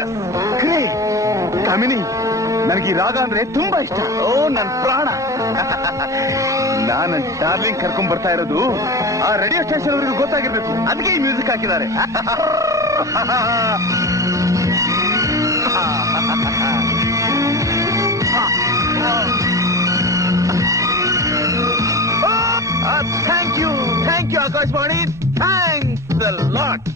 Marvellous. ಕಾಮಿನಿ, ನನಗೆ ಈ ರಾಗ ಅಂದ್ರೆ ತುಂಬಾ ಇಷ್ಟ. ಓ ನನ್ ಪ್ರಾಣ. ನಾನು ಡಾರ್ಲಿಂಗ್ ಕರ್ಕೊಂಡ್ ಬರ್ತಾ ಇರೋದು ಆ ರೇಡಿಯೋ ಸ್ಟೇಷನ್ ಅವರಿಗೆ ಗೊತ್ತಾಗಿರ್ಬೇಕು. ಅದಕ್ಕೆ ಈ ಮ್ಯೂಸಿಕ್ ಹಾಕಿದ್ದಾರೆ. Thank you Akashvani. Thanks a lot.